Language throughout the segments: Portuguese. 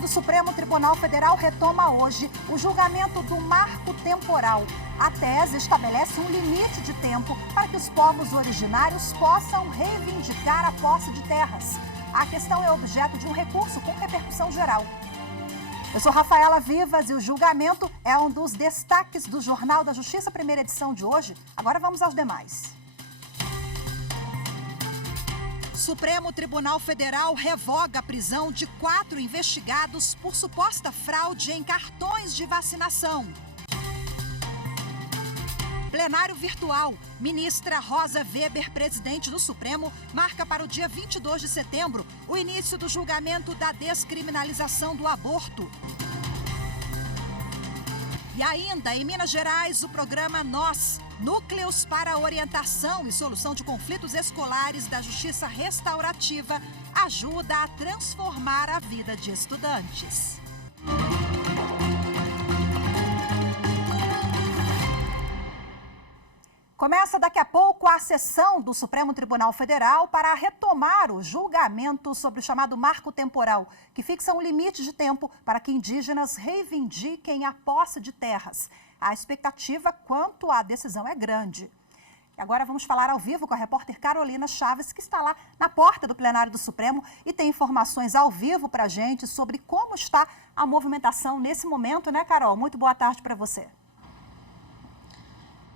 plenário do Supremo Tribunal Federal retoma hoje o julgamento do marco temporal. A tese estabelece um limite de tempo para que os povos originários possam reivindicar a posse de terras. A questão é objeto de um recurso com repercussão geral. Eu sou Rafaela Vivas e o julgamento é um dos destaques do Jornal da Justiça, primeira edição de hoje. Agora vamos aos demais. Supremo Tribunal Federal revoga a prisão de 4 investigados por suposta fraude em cartões de vacinação. Plenário virtual. Ministra Rosa Weber, presidente do Supremo, marca para o dia 22 de setembro o início do julgamento da descriminalização do aborto. E ainda, em Minas Gerais, o programa Nós, Núcleos para Orientação e Solução de Conflitos Escolares da Justiça Restaurativa, ajuda a transformar a vida de estudantes. Começa daqui a pouco a sessão do Supremo Tribunal Federal para retomar o julgamento sobre o chamado marco temporal, que fixa um limite de tempo para que indígenas reivindiquem a posse de terras. A expectativa quanto à decisão é grande. E agora vamos falar ao vivo com a repórter Carolina Chaves, que está lá na porta do plenário do Supremo e tem informações ao vivo para a gente sobre como está a movimentação nesse momento, né, Carol? Muito boa tarde para você.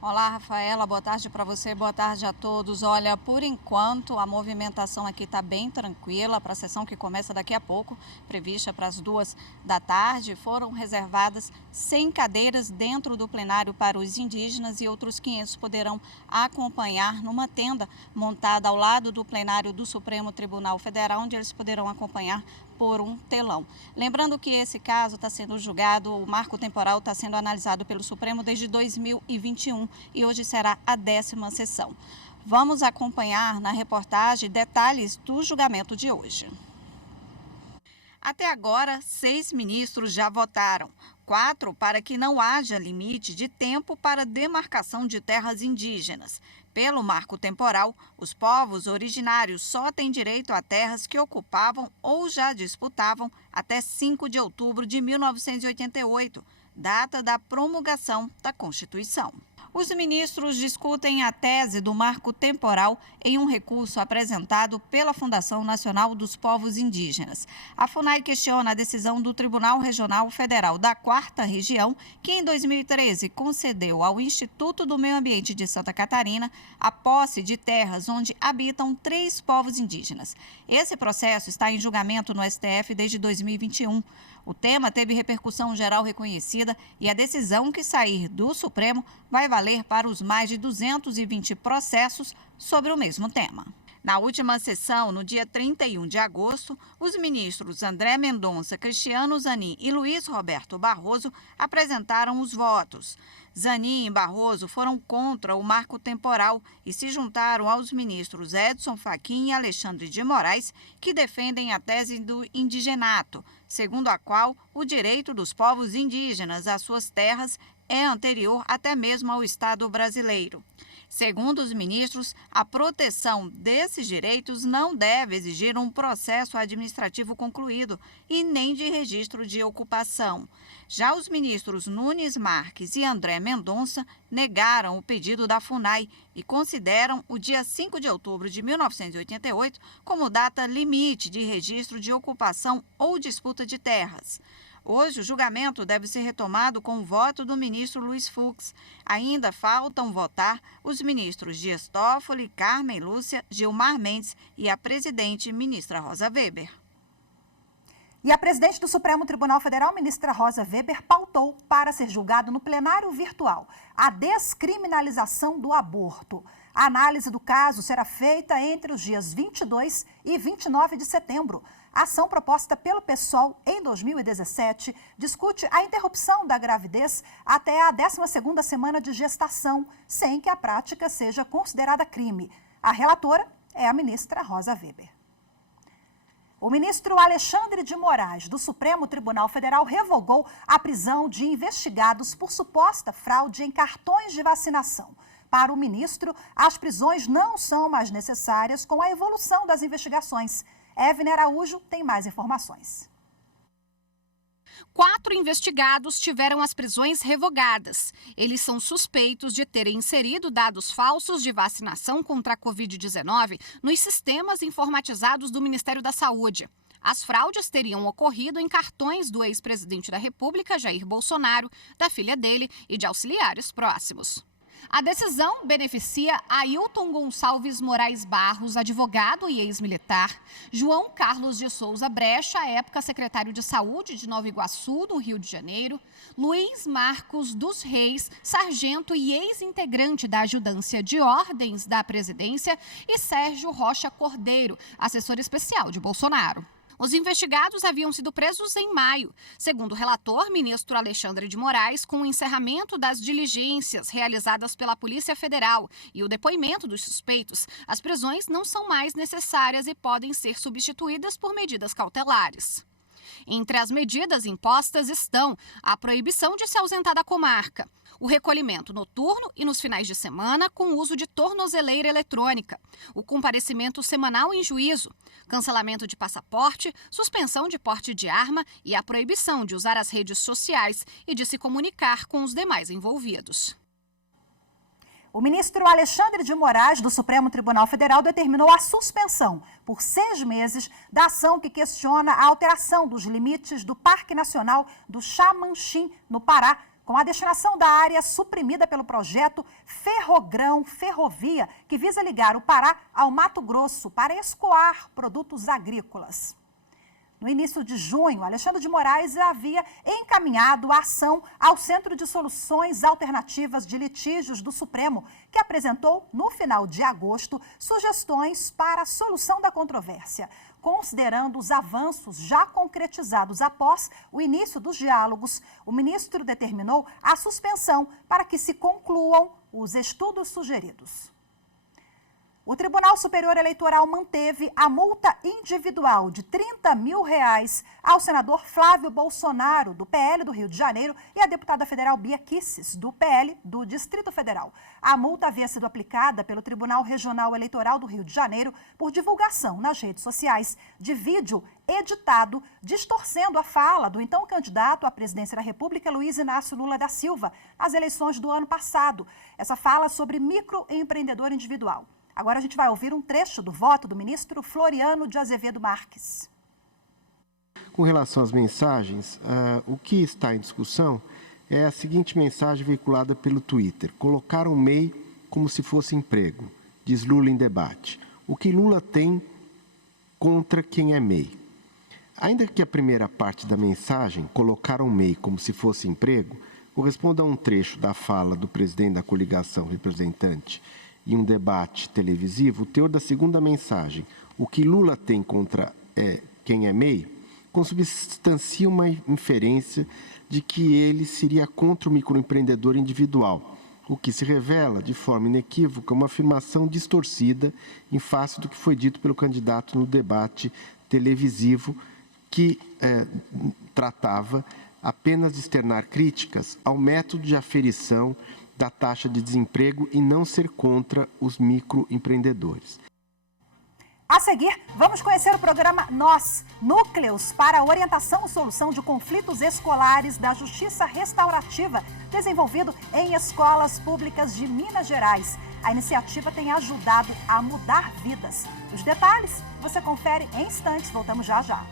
Olá, Rafaela, boa tarde para você, boa tarde a todos. Olha, por enquanto a movimentação aqui está bem tranquila para a sessão que começa daqui a pouco, prevista para as 2 da tarde. Foram reservadas 100 cadeiras dentro do plenário para os indígenas e outros 500 poderão acompanhar numa tenda montada ao lado do plenário do Supremo Tribunal Federal, onde eles poderão acompanhar por um telão. Lembrando que esse caso está sendo julgado, o marco temporal está sendo analisado pelo Supremo desde 2021 e hoje será a 10ª sessão. Vamos acompanhar na reportagem detalhes do julgamento de hoje. Até agora, 6 ministros já votaram. 4 para que não haja limite de tempo para demarcação de terras indígenas. Pelo marco temporal, os povos originários só têm direito a terras que ocupavam ou já disputavam até 5 de outubro de 1988, data da promulgação da Constituição. Os ministros discutem a tese do marco temporal em um recurso apresentado pela Fundação Nacional dos Povos Indígenas. A FUNAI questiona a decisão do Tribunal Regional Federal da 4ª Região, que em 2013 concedeu ao Instituto do Meio Ambiente de Santa Catarina a posse de terras onde habitam 3 povos indígenas. Esse processo está em julgamento no STF desde 2021. O tema teve repercussão geral reconhecida e a decisão que sair do Supremo vai valer para os mais de 220 processos sobre o mesmo tema. Na última sessão, no dia 31 de agosto, os ministros André Mendonça, Cristiano Zanin e Luiz Roberto Barroso apresentaram os votos. Zanin e Barroso foram contra o marco temporal e se juntaram aos ministros Edson Fachin e Alexandre de Moraes, que defendem a tese do indigenato, segundo a qual o direito dos povos indígenas às suas terras é anterior até mesmo ao Estado brasileiro. Segundo os ministros, a proteção desses direitos não deve exigir um processo administrativo concluído e nem de registro de ocupação. Já os ministros Nunes Marques e André Mendonça negaram o pedido da FUNAI e consideram o dia 5 de outubro de 1988 como data limite de registro de ocupação ou disputa de terras. Hoje, o julgamento deve ser retomado com o voto do ministro Luiz Fux. Ainda faltam votar os ministros Dias Toffoli, Carmen Lúcia, Gilmar Mendes e a presidente, ministra Rosa Weber. E a presidente do Supremo Tribunal Federal, ministra Rosa Weber, pautou para ser julgado no plenário virtual a descriminalização do aborto. A análise do caso será feita entre os dias 22 e 29 de setembro. A ação proposta pelo PSOL em 2017 discute a interrupção da gravidez até a 12ª semana de gestação, sem que a prática seja considerada crime. A relatora é a ministra Rosa Weber. O ministro Alexandre de Moraes, do Supremo Tribunal Federal, revogou a prisão de investigados por suposta fraude em cartões de vacinação. Para o ministro, as prisões não são mais necessárias com a evolução das investigações. Évine Araújo tem mais informações. 4 investigados tiveram as prisões revogadas. Eles são suspeitos de terem inserido dados falsos de vacinação contra a Covid-19 nos sistemas informatizados do Ministério da Saúde. As fraudes teriam ocorrido em cartões do ex-presidente da República, Jair Bolsonaro, da filha dele e de auxiliares próximos. A decisão beneficia Ailton Gonçalves Moraes Barros, advogado e ex-militar, João Carlos de Souza Brecha, à época secretário de Saúde de Nova Iguaçu, no Rio de Janeiro, Luiz Marcos dos Reis, sargento e ex-integrante da Ajudância de Ordens da Presidência, e Sérgio Rocha Cordeiro, assessor especial de Bolsonaro. Os investigados haviam sido presos em maio. Segundo o relator, ministro Alexandre de Moraes, com o encerramento das diligências realizadas pela Polícia Federal e o depoimento dos suspeitos, as prisões não são mais necessárias e podem ser substituídas por medidas cautelares. Entre as medidas impostas estão a proibição de se ausentar da comarca, o recolhimento noturno e nos finais de semana com uso de tornozeleira eletrônica, o comparecimento semanal em juízo, cancelamento de passaporte, suspensão de porte de arma e a proibição de usar as redes sociais e de se comunicar com os demais envolvidos. O ministro Alexandre de Moraes, do Supremo Tribunal Federal, determinou a suspensão por 6 meses da ação que questiona a alteração dos limites do Parque Nacional do Xamanchim, no Pará, com a destinação da área suprimida pelo projeto Ferrogrão-Ferrovia, que visa ligar o Pará ao Mato Grosso para escoar produtos agrícolas. No início de junho, Alexandre de Moraes havia encaminhado a ação ao Centro de Soluções Alternativas de Litígios do Supremo, que apresentou, no final de agosto, sugestões para a solução da controvérsia. Considerando os avanços já concretizados após o início dos diálogos, o ministro determinou a suspensão para que se concluam os estudos sugeridos. O Tribunal Superior Eleitoral manteve a multa individual de R$30 mil ao senador Flávio Bolsonaro, do PL do Rio de Janeiro, e à deputada federal Bia Kicis, do PL do Distrito Federal. A multa havia sido aplicada pelo Tribunal Regional Eleitoral do Rio de Janeiro por divulgação nas redes sociais de vídeo editado distorcendo a fala do então candidato à presidência da República, Luiz Inácio Lula da Silva, nas eleições do ano passado. Essa fala sobre microempreendedor individual. Agora a gente vai ouvir um trecho do voto do ministro Floriano de Azevedo Marques. Com relação às mensagens, o que está em discussão é a seguinte mensagem veiculada pelo Twitter. Colocaram MEI como se fosse emprego, diz Lula em debate. O que Lula tem contra quem é MEI? Ainda que a primeira parte da mensagem, colocaram MEI como se fosse emprego, corresponda a um trecho da fala do presidente da coligação representante em um debate televisivo, o teor da segunda mensagem, o que Lula tem contra quem é MEI, consubstancia uma inferência de que ele seria contra o microempreendedor individual, o que se revela, de forma inequívoca, uma afirmação distorcida em face do que foi dito pelo candidato no debate televisivo, que tratava apenas de externar críticas ao método de aferição da taxa de desemprego e não ser contra os microempreendedores. A seguir, vamos conhecer o programa Nós, Núcleos para a Orientação e Solução de Conflitos Escolares da Justiça Restaurativa, desenvolvido em escolas públicas de Minas Gerais. A iniciativa tem ajudado a mudar vidas. Os detalhes você confere em instantes, voltamos já já.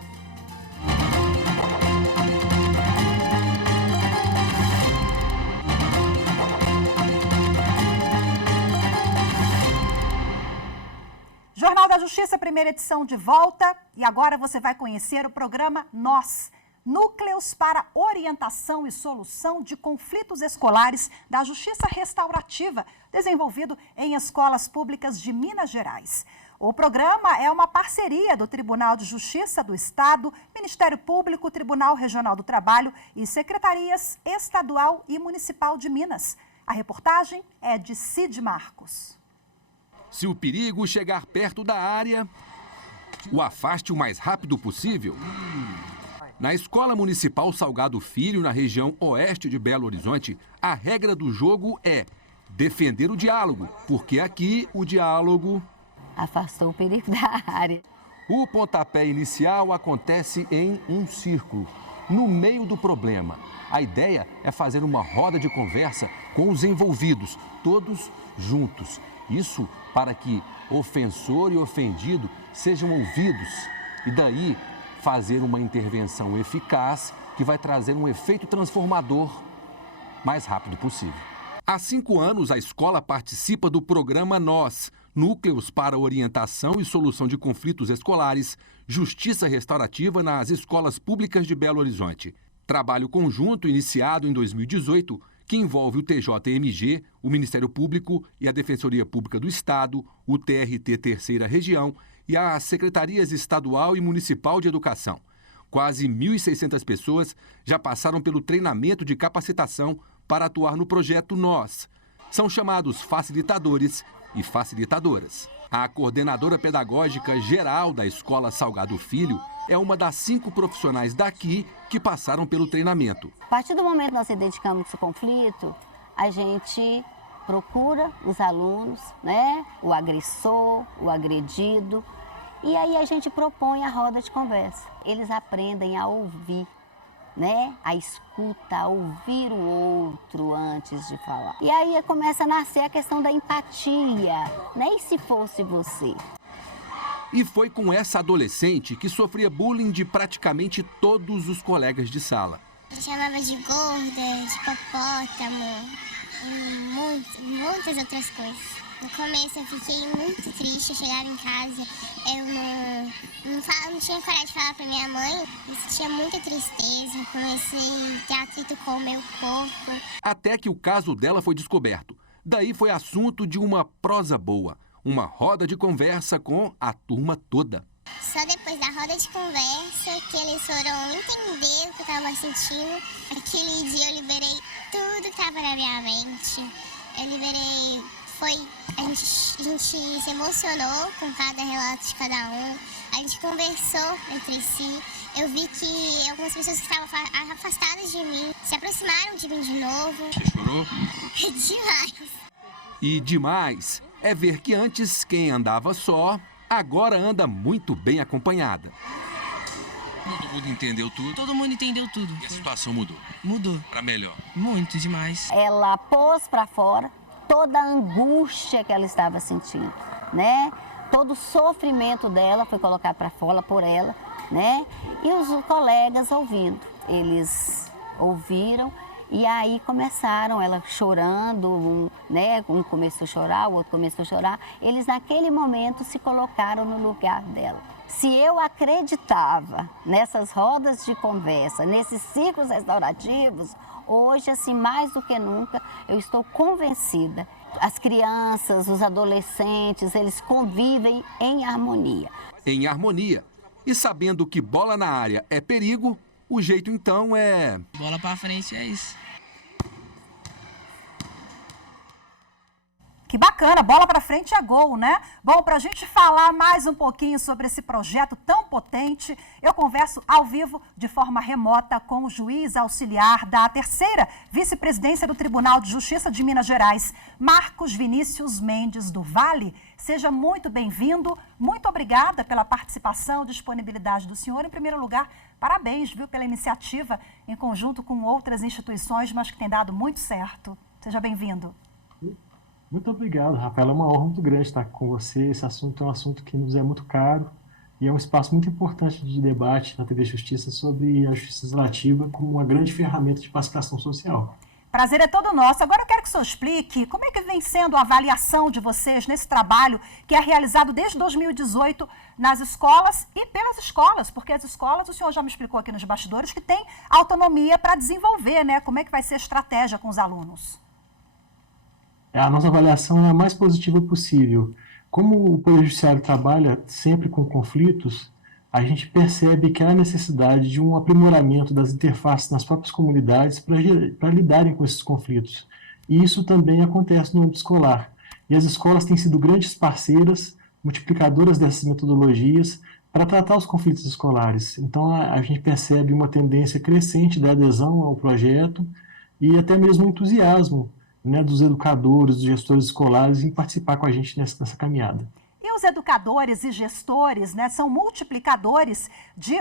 Jornal da Justiça, primeira edição de volta, e agora você vai conhecer o programa Nós, Núcleos para Orientação e Solução de Conflitos Escolares da Justiça Restaurativa, desenvolvido em escolas públicas de Minas Gerais. O programa é uma parceria do Tribunal de Justiça do Estado, Ministério Público, Tribunal Regional do Trabalho e Secretarias Estadual e Municipal de Minas. A reportagem é de Cid Marcos. Se o perigo chegar perto da área, o afaste o mais rápido possível. Na Escola Municipal Salgado Filho, na região oeste de Belo Horizonte, a regra do jogo é defender o diálogo, porque aqui o diálogo afastou o perigo da área. O pontapé inicial acontece em um círculo. no meio do problema. A ideia é fazer uma roda de conversa com os envolvidos, todos juntos. Isso para que ofensor e ofendido sejam ouvidos e daí fazer uma intervenção eficaz que vai trazer um efeito transformador mais rápido possível. Há 5 anos, a escola participa do programa NOS, Núcleos para Orientação e Solução de Conflitos Escolares, Justiça Restaurativa nas Escolas Públicas de Belo Horizonte. Trabalho conjunto iniciado em 2018, que envolve o TJMG, o Ministério Público e a Defensoria Pública do Estado, o TRT Terceira Região e as Secretarias Estadual e Municipal de Educação. Quase 1.600 pessoas já passaram pelo treinamento de capacitação para atuar no projeto NOS. São chamados facilitadores e facilitadoras. A coordenadora pedagógica geral da Escola Salgado Filho é uma das 5 profissionais daqui que passaram pelo treinamento. A partir do momento que nós identificamos esse conflito, a gente procura os alunos, né? O agressor, o agredido, e aí a gente propõe a roda de conversa. Eles aprendem a ouvir, né? A escuta, a ouvir o outro antes de falar. E aí começa a nascer a questão da empatia, né? E se fosse você? E foi com essa adolescente que sofria bullying de praticamente todos os colegas de sala. Me chamava de gorda, de hipopótamo e muitas outras coisas. No começo eu fiquei muito triste, eu chegava em casa, eu não tinha coragem de falar pra minha mãe, eu sentia muita tristeza, comecei a ter atrito com o meu corpo. Até que o caso dela foi descoberto. Daí foi assunto de uma prosa boa, uma roda de conversa com a turma toda. Só depois da roda de conversa que eles foram entender o que eu estava sentindo. Aquele dia eu liberei tudo que estava na minha mente. Eu liberei, a gente se emocionou com cada relato de cada um. A gente conversou entre si. Eu vi que algumas pessoas que estavam afastadas de mim se aproximaram de mim de novo. Você chorou? Demais. E demais é ver que antes quem andava só, agora anda muito bem acompanhada. Todo mundo entendeu tudo? Todo mundo entendeu tudo. E a situação mudou? Mudou. Para melhor? Muito, demais. Ela pôs para fora toda a angústia que ela estava sentindo, né? Todo o sofrimento dela foi colocado para fora por ela, né? E os colegas ouvindo. Eles ouviram e aí começaram, ela chorando, né? Um começou a chorar, o outro começou a chorar. Eles naquele momento se colocaram no lugar dela. Se eu acreditava nessas rodas de conversa, nesses ciclos restaurativos, hoje, assim, mais do que nunca, eu estou convencida. As crianças, os adolescentes, eles convivem em harmonia. Em harmonia. E sabendo que bola na área é perigo, o jeito então é... Bola pra frente é isso. Que bacana, bola para frente é gol, né? Bom, para a gente falar mais um pouquinho sobre esse projeto tão potente, eu converso ao vivo, de forma remota, com o juiz auxiliar da 3ª Vice-Presidência do Tribunal de Justiça de Minas Gerais, Marcos Vinícius Mendes do Vale. Seja muito bem-vindo, muito obrigada pela participação e disponibilidade do senhor. Em primeiro lugar, parabéns, viu, pela iniciativa em conjunto com outras instituições, mas que tem dado muito certo. Seja bem-vindo. Muito obrigado, Rafaela. É uma honra muito grande estar com você. Esse assunto é um assunto que nos é muito caro e é um espaço muito importante de debate na TV Justiça sobre a justiça legislativa como uma grande ferramenta de pacificação social. Prazer é todo nosso. Agora eu quero que o senhor explique como é que vem sendo a avaliação de vocês nesse trabalho que é realizado desde 2018 nas escolas e pelas escolas, porque as escolas, o senhor já me explicou aqui nos bastidores, que tem autonomia para desenvolver, né? Como é que vai ser a estratégia com os alunos? A nossa avaliação é a mais positiva possível. Como o Poder Judiciário trabalha sempre com conflitos, a gente percebe que há necessidade de um aprimoramento das interfaces nas próprias comunidades para lidarem com esses conflitos. E isso também acontece no âmbito escolar. E as escolas têm sido grandes parceiras, multiplicadoras dessas metodologias para tratar os conflitos escolares. Então a gente percebe uma tendência crescente da adesão ao projeto e até mesmo o entusiasmo, né, dos educadores, dos gestores escolares em participar com a gente nessa caminhada. E os educadores e gestores, né, são multiplicadores de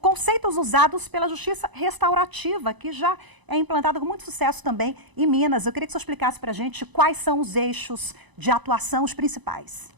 conceitos usados pela justiça restaurativa, que já é implantada com muito sucesso também em Minas. Eu queria que você explicasse para a gente quais são os eixos de atuação, os principais.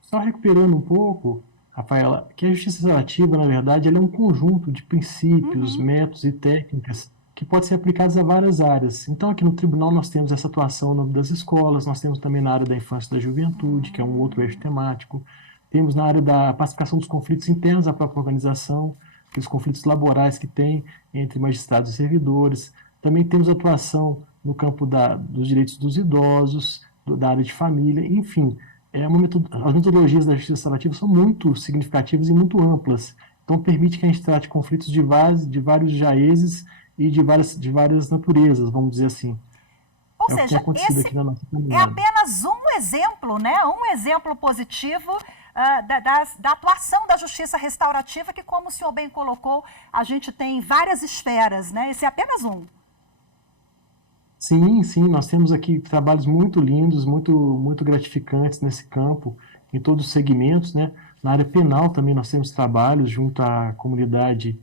Só recuperando um pouco, Rafaela, que a justiça restaurativa, na verdade, ela é um conjunto de princípios, métodos e técnicas que podem ser aplicados a várias áreas. Então, aqui no tribunal nós temos essa atuação no âmbito das escolas, nós temos também na área da infância e da juventude, que é um outro eixo temático, temos na área da pacificação dos conflitos internos à própria organização, aqueles conflitos laborais que tem entre magistrados e servidores. Também temos atuação no campo dos direitos dos idosos, da área de família, enfim. As metodologias da justiça restaurativa são muito significativas e muito amplas. Então, permite que a gente trate conflitos de vários jaezes e de várias naturezas, vamos dizer assim. Ou seja, esse é apenas um exemplo, né? Um exemplo positivo da atuação da justiça restaurativa, que, como o senhor bem colocou, a gente tem várias esferas, né? Esse é apenas um. Sim, nós temos aqui trabalhos muito lindos, muito gratificantes nesse campo, em todos os segmentos, né? Na área penal também nós temos trabalhos junto à comunidade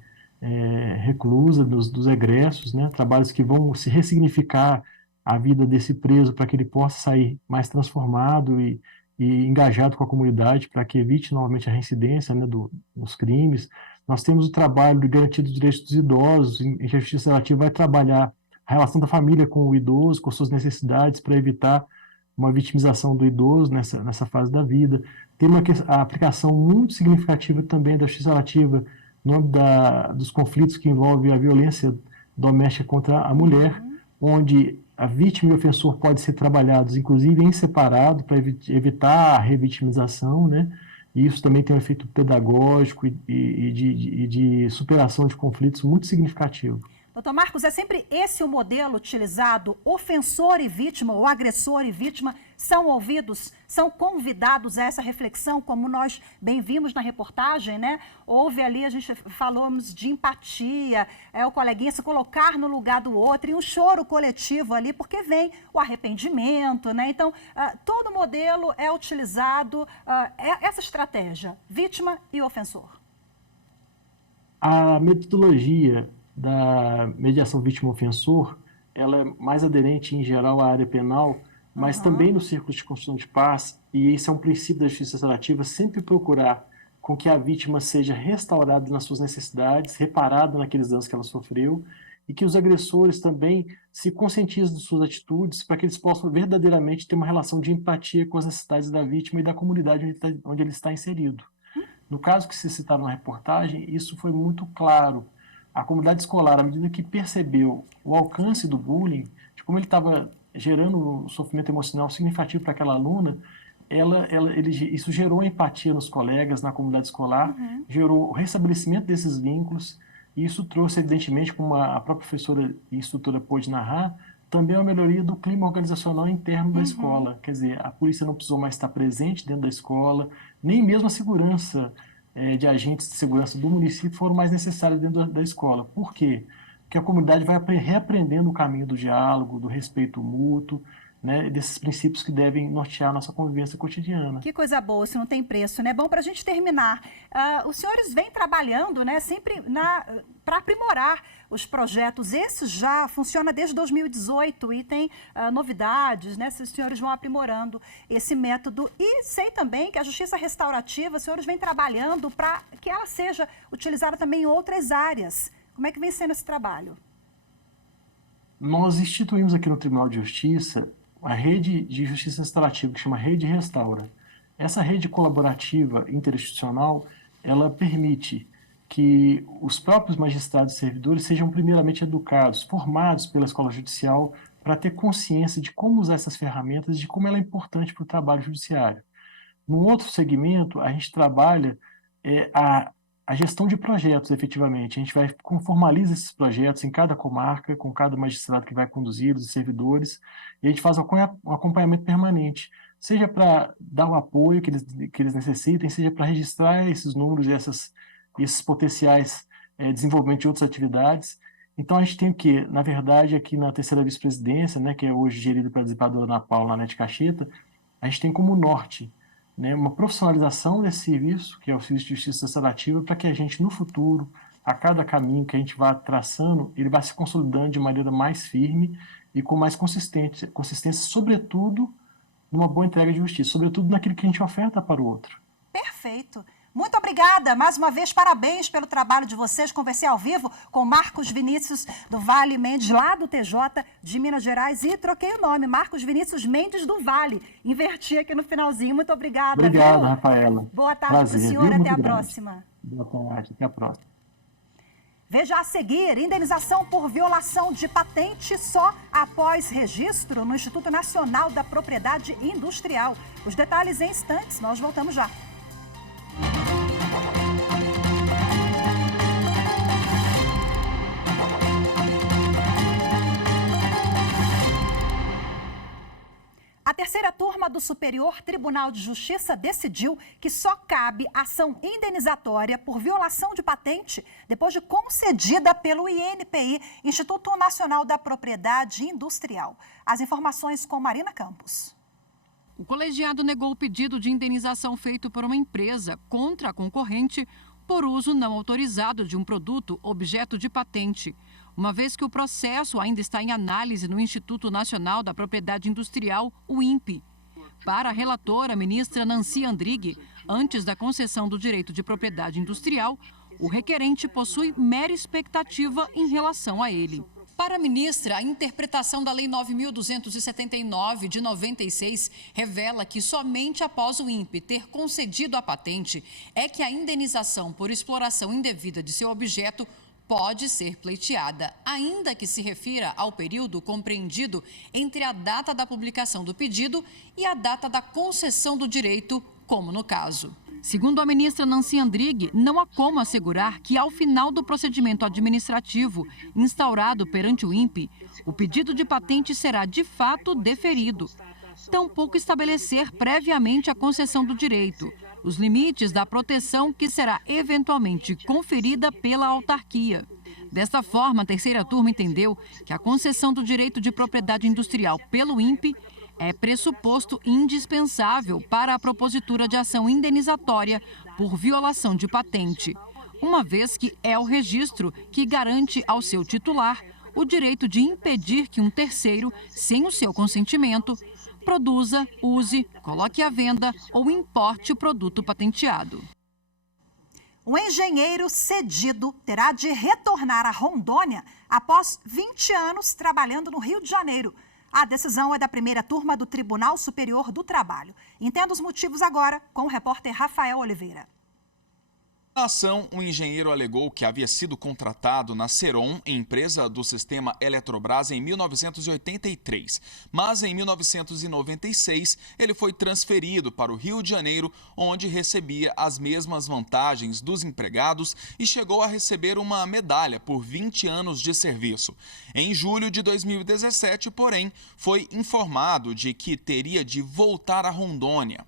reclusa dos egressos, né? Trabalhos que vão se ressignificar a vida desse preso para que ele possa sair mais transformado e engajado com a comunidade, para que evite novamente a reincidência, né, dos crimes. Nós temos o trabalho de garantia dos direitos dos idosos, em que a justiça restaurativa vai trabalhar a relação da família com o idoso, com suas necessidades, para evitar uma vitimização do idoso nessa fase da vida. Tem a aplicação muito significativa também da justiça restaurativa no âmbito dos conflitos que envolvem a violência doméstica contra a mulher, onde a vítima e o ofensor podem ser trabalhados, inclusive, em separado, para evitar a revitimização, né? E isso também tem um efeito pedagógico e de superação de conflitos muito significativo. Doutor Marcos, é sempre esse o modelo utilizado? Ofensor e vítima, ou agressor e vítima, são ouvidos, são convidados a essa reflexão, como nós bem vimos na reportagem, né? Houve ali, a gente falamos de empatia, o coleguinha se colocar no lugar do outro, e um choro coletivo ali, porque vem o arrependimento, né? Então, todo modelo é utilizado, essa estratégia, vítima e ofensor. A metodologia da mediação vítima-ofensor, ela é mais aderente, em geral, à área penal, mas também no círculo de construção de paz, e esse é um princípio da justiça restaurativa, sempre procurar com que a vítima seja restaurada nas suas necessidades, reparada naqueles danos que ela sofreu, e que os agressores também se conscientizem de suas atitudes, para que eles possam verdadeiramente ter uma relação de empatia com as necessidades da vítima e da comunidade onde ele está inserido. No caso que se citaram na reportagem, isso foi muito claro. A comunidade escolar, à medida que percebeu o alcance do bullying, de como ele estava gerando um sofrimento emocional significativo para aquela aluna, isso gerou empatia nos colegas, na comunidade escolar, gerou o restabelecimento desses vínculos, e isso trouxe, evidentemente, como a própria professora e instrutora pôde narrar, também a melhoria do clima organizacional interno da escola. Quer dizer, a polícia não precisou mais estar presente dentro da escola, nem mesmo a segurança de agentes de segurança do município foram mais necessários dentro da escola. Por quê? Porque a comunidade vai reaprendendo o caminho do diálogo, do respeito mútuo, né, desses princípios que devem nortear a nossa convivência cotidiana. Que coisa boa, isso não tem preço, né? Bom, para a gente terminar, os senhores vêm trabalhando, né, sempre para aprimorar os projetos. Esse já funciona desde 2018 e tem novidades, né? Os senhores vão aprimorando esse método. E sei também que a justiça restaurativa, os senhores vêm trabalhando para que ela seja utilizada também em outras áreas. Como é que vem sendo esse trabalho? Nós instituímos aqui no Tribunal de Justiça a rede de justiça restaurativa, que chama Rede Restaura. Essa rede colaborativa interinstitucional, ela permite que os próprios magistrados e servidores sejam primeiramente educados, formados pela escola judicial, para ter consciência de como usar essas ferramentas e de como ela é importante para o trabalho judiciário. No outro segmento, a gente trabalha a gestão de projetos, efetivamente. A gente formaliza esses projetos em cada comarca, com cada magistrado que vai conduzir, os servidores, e a gente faz um acompanhamento permanente, seja para dar o apoio que eles necessitem, seja para registrar esses números e esses potenciais desenvolvimento de outras atividades. Então, a gente tem o quê? Na verdade, aqui na terceira vice-presidência, né, que é hoje gerida pela desembargadora Ana Paula Nanete Cacheta, a gente tem como norte né, uma profissionalização desse serviço, que é o Serviço de Justiça Restaurativa, para que a gente, no futuro, a cada caminho que a gente vá traçando, ele vai se consolidando de maneira mais firme e com mais consistência, sobretudo numa boa entrega de justiça, sobretudo naquilo que a gente oferta para o outro. Perfeito. Muito obrigada. Mais uma vez, parabéns pelo trabalho de vocês. Conversei ao vivo com Marcos Vinícius do Vale Mendes, lá do TJ de Minas Gerais, e troquei o nome, Marcos Vinícius Mendes do Vale. Inverti aqui no finalzinho. Muito obrigada. Obrigado, viu? Rafaela. Boa tarde para o senhor. Até a próxima. Boa tarde. Até a próxima. Veja a seguir, indenização por violação de patente só após registro no Instituto Nacional da Propriedade Industrial. Os detalhes em instantes, nós voltamos já. A terceira turma do Superior Tribunal de Justiça decidiu que só cabe ação indenizatória por violação de patente depois de concedida pelo INPI, Instituto Nacional da Propriedade Industrial. As informações com Marina Campos. O colegiado negou o pedido de indenização feito por uma empresa contra a concorrente por uso não autorizado de um produto objeto de patente, uma vez que o processo ainda está em análise no Instituto Nacional da Propriedade Industrial, o INPI. Para a relatora, ministra Nancy Andrighi, antes da concessão do direito de propriedade industrial, o requerente possui mera expectativa em relação a ele. Para a ministra, a interpretação da Lei 9.279, de 96, revela que somente após o INPI ter concedido a patente é que a indenização por exploração indevida de seu objeto pode ser pleiteada, ainda que se refira ao período compreendido entre a data da publicação do pedido e a data da concessão do direito, como no caso. Segundo a ministra Nancy Andrighi, não há como assegurar que, ao final do procedimento administrativo instaurado perante o INPI, o pedido de patente será de fato deferido. Tampouco estabelecer previamente a concessão do direito, os limites da proteção que será eventualmente conferida pela autarquia. Desta forma, a terceira turma entendeu que a concessão do direito de propriedade industrial pelo INPI é pressuposto indispensável para a propositura de ação indenizatória por violação de patente, uma vez que é o registro que garante ao seu titular o direito de impedir que um terceiro, sem o seu consentimento, produza, use, coloque à venda ou importe o produto patenteado. O engenheiro cedido terá de retornar a Rondônia após 20 anos trabalhando no Rio de Janeiro. A decisão é da primeira turma do Tribunal Superior do Trabalho. Entenda os motivos agora com o repórter Rafael Oliveira. Na ação, o engenheiro alegou que havia sido contratado na Ceron, empresa do sistema Eletrobras, em 1983. Mas em 1996, ele foi transferido para o Rio de Janeiro, onde recebia as mesmas vantagens dos empregados e chegou a receber uma medalha por 20 anos de serviço. Em julho de 2017, porém, foi informado de que teria de voltar a Rondônia.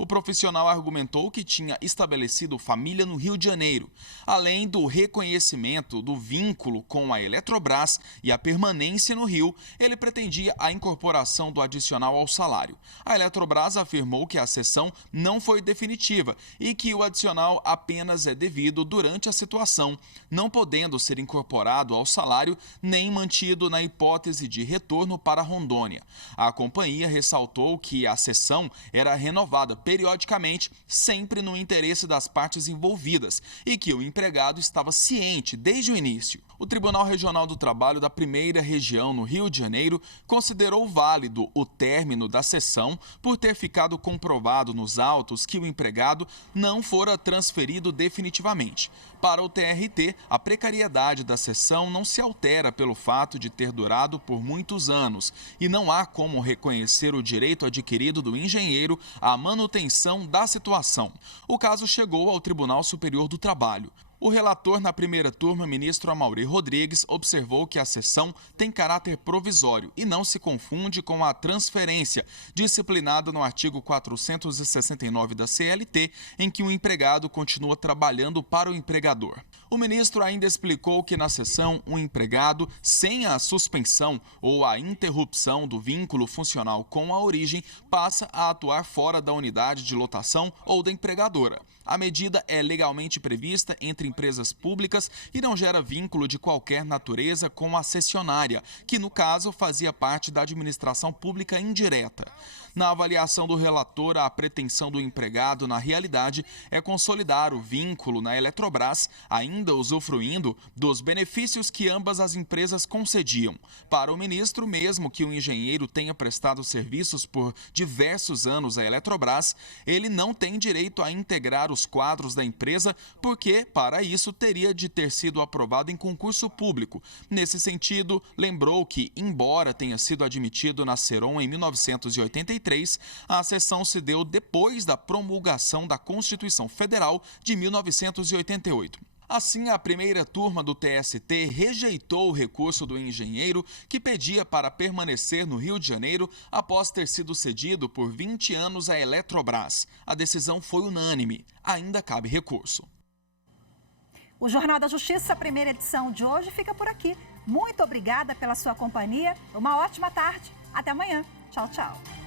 O profissional argumentou que tinha estabelecido família no Rio de Janeiro, além do reconhecimento do vínculo com a Eletrobras e a permanência no Rio, ele pretendia a incorporação do adicional ao salário. A Eletrobras afirmou que a cessão não foi definitiva e que o adicional apenas é devido durante a situação, não podendo ser incorporado ao salário nem mantido na hipótese de retorno para Rondônia. A companhia ressaltou que a cessão era renovada periodicamente, sempre no interesse das partes envolvidas, e que o empregado estava ciente desde o início. O Tribunal Regional do Trabalho da Primeira Região, no Rio de Janeiro, considerou válido o término da cessão por ter ficado comprovado nos autos que o empregado não fora transferido definitivamente. Para o TRT, a precariedade da cessão não se altera pelo fato de ter durado por muitos anos e não há como reconhecer o direito adquirido do engenheiro à manutenção da situação. O caso chegou ao Tribunal Superior do Trabalho. O relator na primeira turma, ministro Amaury Rodrigues, observou que a cessão tem caráter provisório e não se confunde com a transferência, disciplinada no artigo 469 da CLT, em que o empregado continua trabalhando para o empregador. O ministro ainda explicou que na sessão, um empregado sem a suspensão ou a interrupção do vínculo funcional com a origem passa a atuar fora da unidade de lotação ou da empregadora. A medida é legalmente prevista entre empresas públicas e não gera vínculo de qualquer natureza com a cessionária, que no caso fazia parte da administração pública indireta. Na avaliação do relator, a pretensão do empregado, na realidade, é consolidar o vínculo na Eletrobras, ainda usufruindo dos benefícios que ambas as empresas concediam. Para o ministro, mesmo que o engenheiro tenha prestado serviços por diversos anos à Eletrobras, ele não tem direito a integrar os quadros da empresa, porque, para isso, teria de ter sido aprovado em concurso público. Nesse sentido, lembrou que, embora tenha sido admitido na Serom em 1983, a sessão se deu depois da promulgação da Constituição Federal de 1988. Assim, a primeira turma do TST rejeitou o recurso do engenheiro que pedia para permanecer no Rio de Janeiro após ter sido cedido por 20 anos à Eletrobras. A decisão foi unânime. Ainda cabe recurso. O Jornal da Justiça, a primeira edição de hoje, fica por aqui. Muito obrigada pela sua companhia. Uma ótima tarde. Até amanhã. Tchau, tchau.